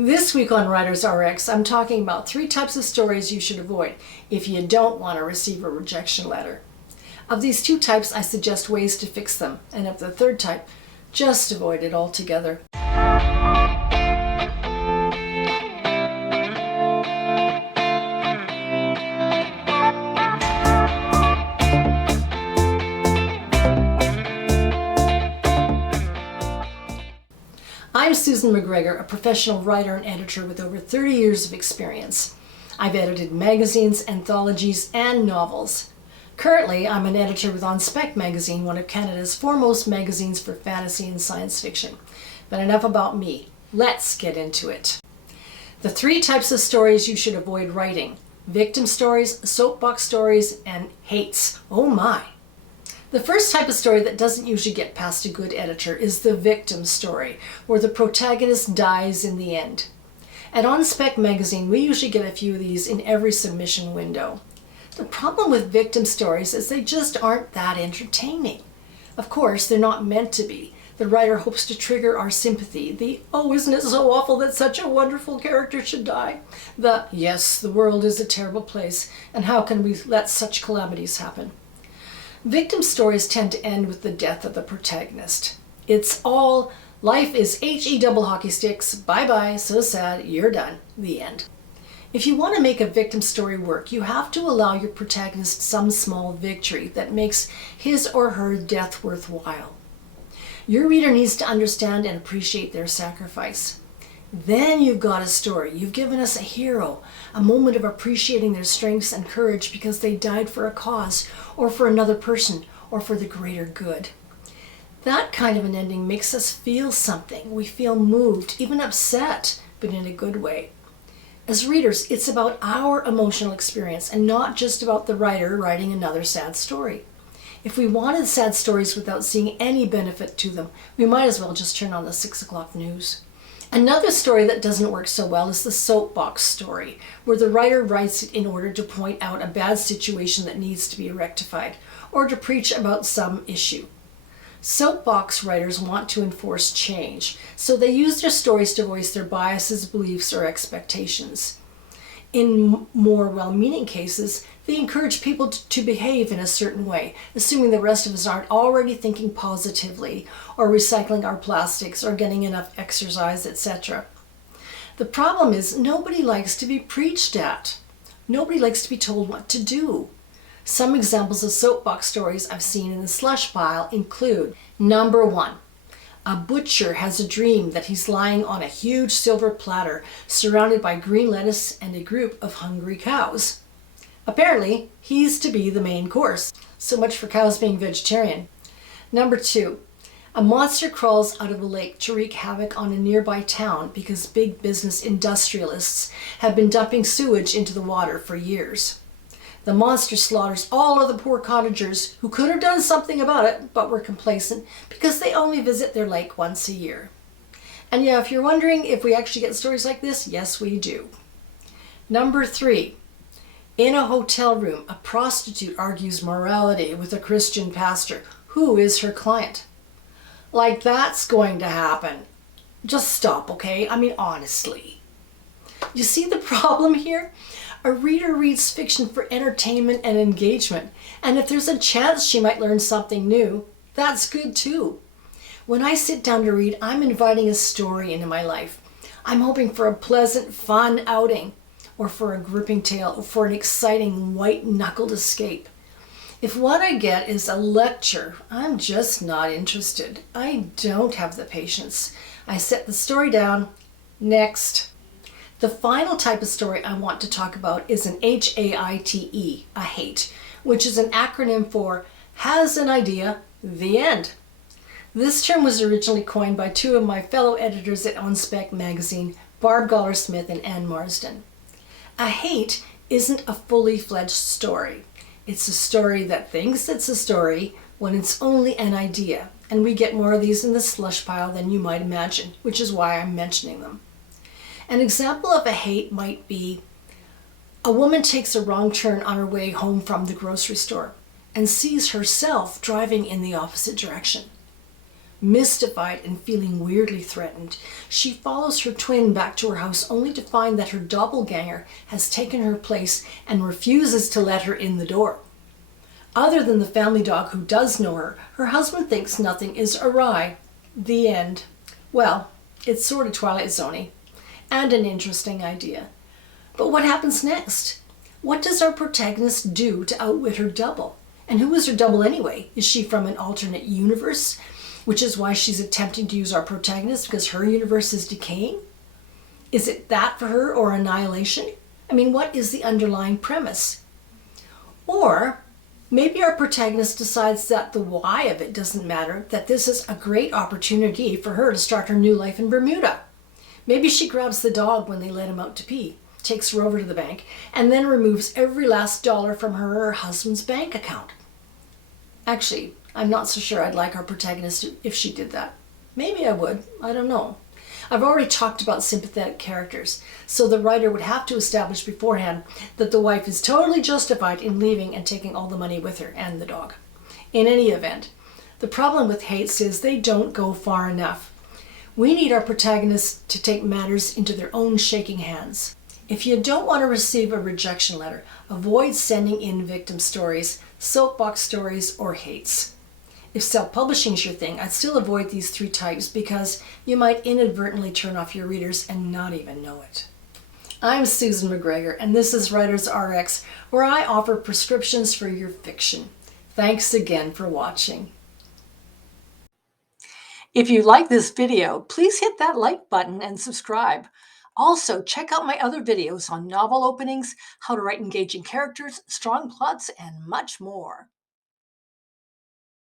This week on Writers RX, I'm talking about 3 types of stories you should avoid if you don't want to receive a rejection letter. Of these 2 types, I suggest ways to fix them, and of the 3rd type, just avoid it altogether. I'm Susan MacGregor, a professional writer and editor with over 30 years of experience. I've edited magazines, anthologies, and novels. Currently, I'm an editor with Spec magazine, one of Canada's foremost magazines for fantasy and science fiction. But enough about me. Let's get into it. The 3 types of stories you should avoid writing: victim stories, soapbox stories, and HAITE.s. Oh my! The first type of story that doesn't usually get past a good editor is the victim story, where the protagonist dies in the end. At Spec magazine, we usually get a few of these in every submission window. The problem with victim stories is they just aren't that entertaining. Of course, they're not meant to be. The writer hopes to trigger our sympathy. Oh, isn't it so awful that such a wonderful character should die? Yes, the world is a terrible place, and how can we let such calamities happen? Victim stories tend to end with the death of the protagonist. It's all, life is H-E double hockey sticks, bye-bye, so sad, you're done, the end. If you want to make a victim story work, you have to allow your protagonist some small victory that makes his or her death worthwhile. Your reader needs to understand and appreciate their sacrifice. Then you've got a story. You've given us a hero, a moment of appreciating their strengths and courage because they died for a cause, or for another person, or for the greater good. That kind of an ending makes us feel something. We feel moved, even upset, but in a good way. As readers, it's about our emotional experience and not just about the writer writing another sad story. If we wanted sad stories without seeing any benefit to them, we might as well just turn on the 6 o'clock news. Another story that doesn't work so well is the soapbox story, where the writer writes it in order to point out a bad situation that needs to be rectified, or to preach about some issue. Soapbox writers want to enforce change, so they use their stories to voice their biases, beliefs, or expectations. In more well-meaning cases, they encourage people to behave in a certain way, assuming the rest of us aren't already thinking positively, or recycling our plastics, or getting enough exercise, etc. The problem is nobody likes to be preached at. Nobody likes to be told what to do. Some examples of soapbox stories I've seen in the slush pile include: number 1. A butcher has a dream that he's lying on a huge silver platter surrounded by green lettuce and a group of hungry cows. Apparently, he's to be the main course. So much for cows being vegetarian. Number 2. A monster crawls out of a lake to wreak havoc on a nearby town because big business industrialists have been dumping sewage into the water for years. The monster slaughters all of the poor cottagers who could have done something about it but were complacent because they only visit their lake once a year. And yeah, if you're wondering if we actually get stories like this, yes we do. Number 3. In a hotel room, a prostitute argues morality with a Christian pastor. Who is her client? Like, that's going to happen. Just stop, okay? I mean, honestly. You see the problem here? A reader reads fiction for entertainment and engagement, and if there's a chance she might learn something new, that's good too. When I sit down to read, I'm inviting a story into my life. I'm hoping for a pleasant, fun outing, or for a gripping tale, or for an exciting, white-knuckled escape. If what I get is a lecture, I'm just not interested. I don't have the patience. I set the story down. Next. The final type of story I want to talk about is an H-A.I.T.E., a HAITE, which is an acronym for Has an Idea, the End. This term was originally coined by 2 of my fellow editors at Spec magazine, Barb Galler-Smith and Ann Marsden. A HAITE isn't a fully fledged story. It's a story that thinks it's a story when it's only an idea, and we get more of these in the slush pile than you might imagine, which is why I'm mentioning them. An example of a HAITE might be: a woman takes a wrong turn on her way home from the grocery store and sees herself driving in the opposite direction. Mystified and feeling weirdly threatened, she follows her twin back to her house only to find that her doppelganger has taken her place and refuses to let her in the door. Other than the family dog who does know her, her husband thinks nothing is awry. The end. Well, it's sort of Twilight Zone-y, and an interesting idea. But what happens next? What does our protagonist do to outwit her double? And who is her double anyway? Is she from an alternate universe? Which is why she's attempting to use our protagonist because her universe is decaying? Is it that for her or annihilation? I mean, what is the underlying premise? Or maybe our protagonist decides that the why of it doesn't matter, that this is a great opportunity for her to start her new life in Bermuda. Maybe she grabs the dog when they let him out to pee, takes her over to the bank, and then removes every last dollar from her or her husband's bank account. Actually, I'm not so sure I'd like our protagonist if she did that. Maybe I would, I don't know. I've already talked about sympathetic characters, so the writer would have to establish beforehand that the wife is totally justified in leaving and taking all the money with her and the dog. In any event, the problem with HAITE.s is they don't go far enough. We need our protagonists to take matters into their own shaking hands. If you don't want to receive a rejection letter, avoid sending in victim stories, Soapbox Stories, or HAITE.s. If self-publishing is your thing, I'd still avoid these 3 types because you might inadvertently turn off your readers and not even know it. I'm Susan MacGregor, and this is Writers RX, where I offer prescriptions for your fiction. Thanks again for watching. If you like this video, please hit that like button and subscribe. Also, check out my other videos on novel openings, how to write engaging characters, strong plots, and much more.